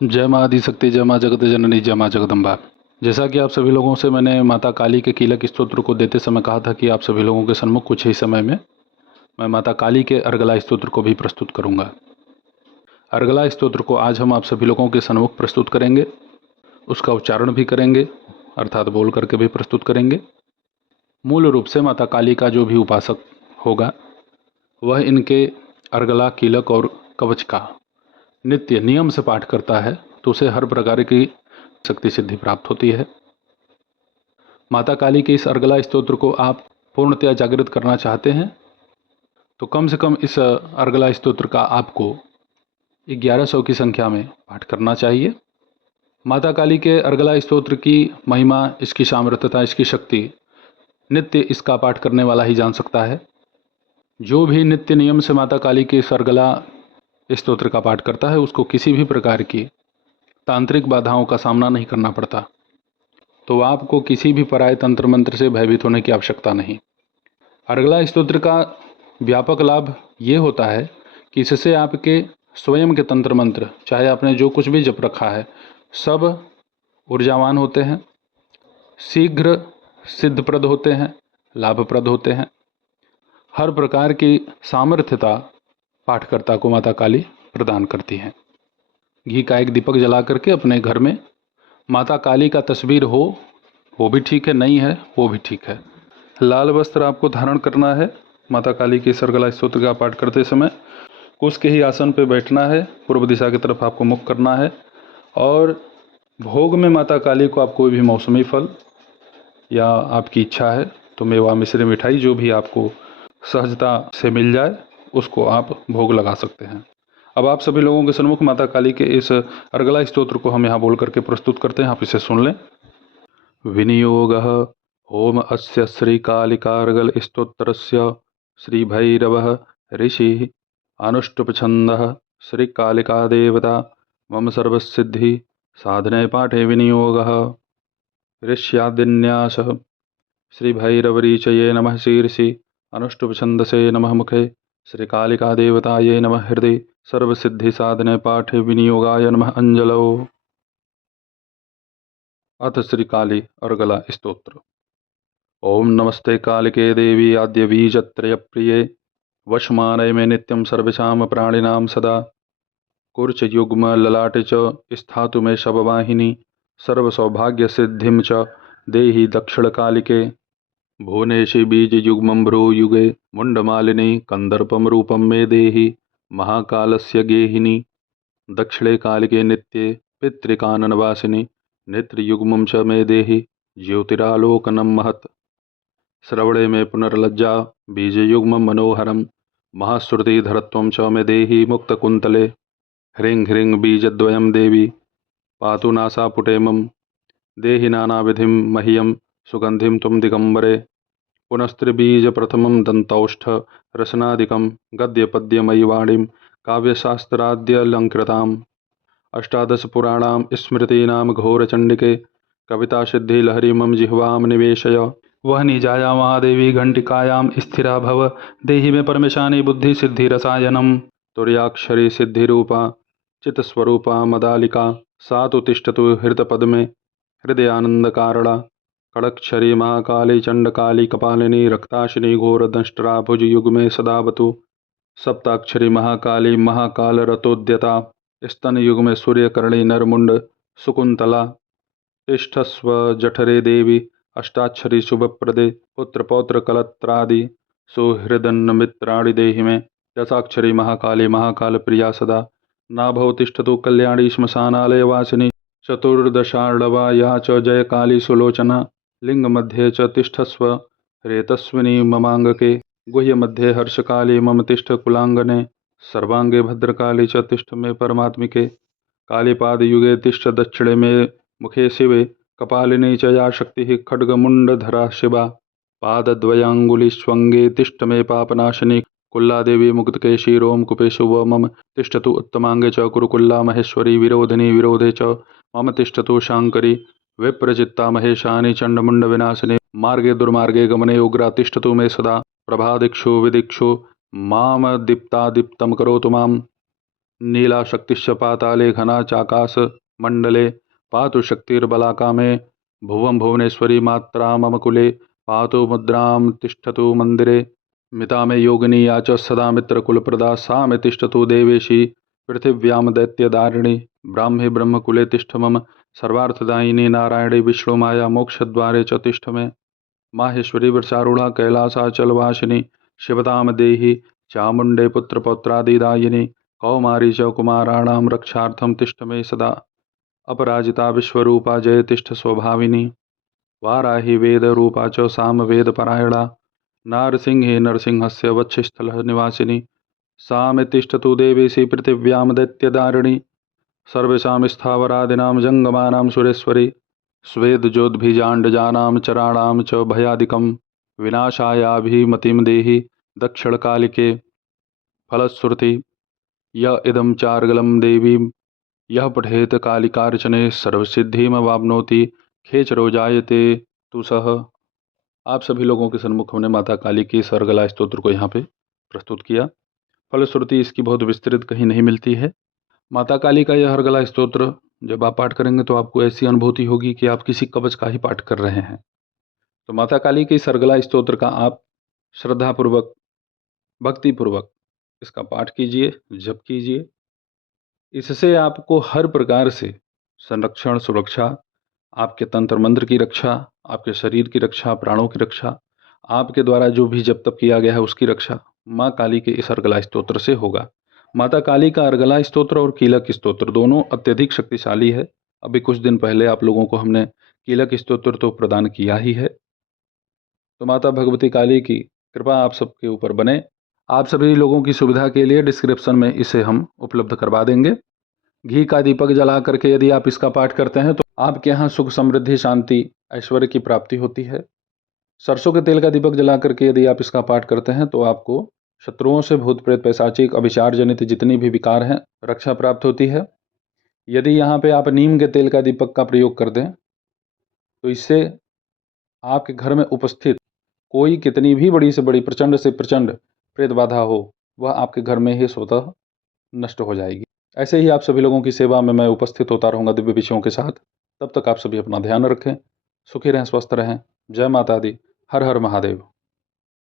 जय माँ आदिशक्ति, जय माँ जगत जननी, जय माँ जगदम्बा। जैसा कि आप सभी लोगों से मैंने माता काली के कीलक स्तोत्र को देते समय कहा था कि आप सभी लोगों के सन्मुख कुछ ही समय में मैं माता काली के अर्गला स्तोत्र को भी प्रस्तुत करूंगा। अर्गला स्तोत्र को आज हम आप सभी लोगों के सन्मुख प्रस्तुत करेंगे, उसका उच्चारण भी करेंगे, अर्थात बोल करके भी प्रस्तुत करेंगे। मूल रूप से माता काली का जो भी उपासक होगा वह इनके अर्गला, कीलक और कवच का नित्य नियम से पाठ करता है तो उसे हर प्रकार की शक्ति सिद्धि प्राप्त होती है। माता काली के इस अर्गला स्तोत्र को आप पूर्णतया जागृत करना चाहते हैं तो कम से कम इस अर्गला स्तोत्र का आपको 1100 की संख्या में पाठ करना चाहिए। माता काली के अर्गला स्तोत्र की महिमा, इसकी सामर्थ्यता, इसकी शक्ति नित्य इसका पाठ करने वाला ही जान सकता है। जो भी नित्य नियम से माता काली के इस अर्गला स्तोत्र का पाठ करता है उसको किसी भी प्रकार की तांत्रिक बाधाओं का सामना नहीं करना पड़ता, तो आपको किसी भी पराय तंत्र मंत्र से भयभीत होने की आवश्यकता नहीं। अर्गला स्तोत्र का व्यापक लाभ ये होता है कि इससे आपके स्वयं के तंत्र मंत्र, चाहे आपने जो कुछ भी जप रखा है, सब ऊर्जावान होते हैं, शीघ्र सिद्धप्रद होते हैं, लाभप्रद होते हैं। हर प्रकार की सामर्थ्यता पाठकर्ता को माता काली प्रदान करती हैं। घी का एक दीपक जला करके अपने घर में माता काली का तस्वीर हो, वो भी ठीक है, नहीं है वो भी ठीक है। लाल वस्त्र आपको धारण करना है। माता काली के अर्गला स्तोत्र का पाठ करते समय कुश के ही आसन पर बैठना है, पूर्व दिशा की तरफ आपको मुख करना है और भोग में माता काली को आप कोई भी मौसमी फल या आपकी इच्छा है तो मेवा, मिश्री, मिठाई जो भी आपको सहजता से मिल जाए उसको आप भोग लगा सकते हैं। अब आप सभी लोगों के सन्मुख माता काली के इस अर्गला स्तोत्र को हम यहाँ बोल करके प्रस्तुत करते हैं, आप इसे सुन लें। विनियोगः ओम अस्य श्रीकालिकार्गल स्तोत्रस्य श्रीभैरवः ऋषिः अनुष्टुप्छन्दः श्रीकालिका देवता मम सर्वसिद्धि साधने पाठे विनियोगः। ऋष्यादिन्यासः श्रीभैरवरीचये नमः शीर्षि अनुष्टुप्छन्दसे नमः मुखे श्रीकालिका देवतायै नमः हृदि सर्वसिद्धि साधने पाठे विनियोगाय नमः अंजलौ। अथ श्रीकाली अर्गला स्तोत्र। ओम नमस्ते कालिके देवी आद्य बीजत्रय प्रिये वशमानय में नित्यं सर्वेषां प्राणिनां सदा कुर्च युग्म ललाटे च स्थातु मे शववाहिनी सर्वसौभाग्य सिद्धिं च देहि दक्षिण कालिके भुवनेशि बीज युग्मं भ्रूयुगे मुंडमालिनी कंदर्पम रूपम मे देहि महाकालस्य गेहिनी दक्षिणे कालिके नित्ये पितृकाननवासिनी नेत्रयुग्मं च मे देहि ज्योतिरालोकनं महत् श्रवणे मे पुनर्लज्जा बीजयुग्मं मनोहरं महाश्रुतिधरत्वं च मे देहि मुक्तकुन्तले ह्रीं ह्रीं बीजद्वयं देवी पातु नासापुटे मम देहि नानाविधिं मह्यं सुगन्धिं त्वं दिगम्बरे पुनस्त्रिबीजप्रथमं दन्तौष्ठ रसनादिकं गद्यपद्यमयि वाणीं काव्यशास्त्राद्यलङ्कृताम् अष्टादशपुराणां स्मृतीनां घोरचण्डिके कवितासिद्धिलहरी मम जिह्वां निवेशय वह निजाया महादेवी घंटिकायां स्थिरा भव देहि मे परमेशानी बुद्धिसिद्धिरसायनं तुर्याक्षरी सिद्धिरूपा चित्स्वरूपा मदालिका सा तु तिष्ठतु हृतपद्मे हृदयानन्दकारणा कड़क्षरी महाकाली चंडकाली कपालिनी रक्ताशिनी घोरदंष्ट्रा भुजयुग्मे सदावतु सप्ताक्षरी महाकाली महाकाल रतोद्यता स्तनयुग्मे सूर्यकर्णी नरमुंड सुकुंतला तिष्ठस्व जठरे देवी अष्टाक्षरी शुभप्रदे पुत्रपौत्र कलत्रादि सुहृदन्नमित्राणि देहि मे दशाक्षरी महाकाली महाकाल प्रिया सदा नाभौ तिष्ठतु कल्याणी श्मशानालयवासिनी चतुर्दशार्णवा या च जयकाली सुलोचना लिंगमध्ये च तिष्ठस्व रेतस्विनी ममांगके गुह्यमध्ये हर्षकाली मम तिष्ठ कुलांगने सर्वांगे भद्रकाली च तिष्ठ मे परमात्मिके कालीपादयुगे तिष्ठ दक्षिणे मे मुखे शिवे कपालिनी च या शक्तिः खड्गमुण्डधरा शिवा पादद्वयाङ्गुलिष्वङ्गे तिष्ठ मे पापनाशिनी कुल्लादेवी मुक्तकेशी रोमकुपेशु व मम तिष्ठतु उत्तमांगे च कुरुकुल्ला महेश्वरी विरोधिनी विरोधे च मम तिष्ठतु शाङ्करी विप्रचित्ता महेशानी चण्डमुण्डविनाशिनी मार्गे दुर्मार्गे गमने उग्रा तिष्ठतु मे सदा प्रभादिक्षु विदिक्षु माम दीप्तादीप्तं करोतु माम् नीला शक्तिश्च पाताले घना चाकाश मंडले पातु शक्तिर्बलाका मे भुवं भुवनेश्वरी मात्रा मम कुले पातु मुद्रां तिष्ठतु मंदिरे मिता मे योगिनी या च सदा मित्रकुलप्रदा सा मे तिष्ठतु देवेशी पृथिव्यां दैत्यदारिणी ब्राह्मे ब्रह्मकुले तिष्ठ मम सर्वार्थदायिनी नारायणी विष्णुमाया मोक्षद्वारे च तिष्ठ मे माहेश्वरी वृषारूढ़ा कैलासाचलवासिनी शिवताम देहि चामुण्डे पुत्रपौत्रादिदायिनी कौमारी च कुमाराणां रक्षार्थं तिष्ठ मे सदा अपराजिता विश्वरूपा जय तिष्ठ स्वभाविनी वाराहि वेदरूपा च सामवेदपरायणा नारसिंहे नरसिंहस्य वक्षस्थल निवासिनी सा मे तिष्ठतु देवेशी पृथिव्यां दैत्यदारिणी सर्वेषां स्थावरादीनां जङ्गमानां सुरेश्वरी स्वेदज्योद्भिजाण्डजानां चराणां च भयादिकं विनाशायाभिमतिं देहि दक्षिणकालिके फलश्रुति य इदं चार्गलं देवीं यह पठेत कालिकार्चने सर्वसिद्धिमवाप्नोति खेचरो जायते तुसः। आप सभी लोगों के सन्मुख हमने माता काली की सर्गला स्तोत्र को यहाँ पे प्रस्तुत किया। फलश्रुति इसकी बहुत विस्तृत कहीं नहीं मिलती है। माता काली का यह हरगला स्तोत्र जब आप पाठ करेंगे तो आपको ऐसी अनुभूति होगी कि आप किसी कवच का ही पाठ कर रहे हैं। तो माता काली के इस हरगला स्तोत्र का आप श्रद्धापूर्वक भक्तिपूर्वक इसका पाठ कीजिए, जप कीजिए। इससे आपको हर प्रकार से संरक्षण, सुरक्षा, आपके तंत्र मंत्र की रक्षा, आपके शरीर की रक्षा, प्राणों की रक्षा, आपके द्वारा जो भी जप तप किया गया है उसकी रक्षा माँ काली के इस अर्गला स्तोत्र से होगा। माता काली का अर्गला स्तोत्र और कीलक स्तोत्र दोनों अत्यधिक शक्तिशाली है। अभी कुछ दिन पहले आप लोगों को हमने कीलक स्तोत्र तो प्रदान किया ही है। तो माता भगवती काली की कृपा आप सबके ऊपर बने। आप सभी लोगों की सुविधा के लिए डिस्क्रिप्शन में इसे हम उपलब्ध करवा देंगे। घी का दीपक जला करके यदि आप इसका पाठ करते हैं तो आपके यहाँ सुख, समृद्धि, शांति, ऐश्वर्य की प्राप्ति होती है। सरसों के तेल का दीपक जला करके यदि आप इसका पाठ करते हैं तो आपको शत्रुओं से, भूत प्रेत, पैशाचिक, अभिचार जनित जितनी भी विकार हैं रक्षा प्राप्त होती है। यदि यहाँ पे आप नीम के तेल का दीपक का प्रयोग कर दें तो इससे आपके घर में उपस्थित कोई कितनी भी बड़ी से बड़ी, प्रचंड से प्रचंड प्रेत बाधा हो, वह आपके घर में ही स्वतः नष्ट हो जाएगी। ऐसे ही आप सभी लोगों की सेवा में मैं उपस्थित होता रहूँगा दिव्य विषयों के साथ। तब तक आप सभी अपना ध्यान रखें, सुखी रहें, स्वस्थ रहें। जय माता दी। हर हर महादेव।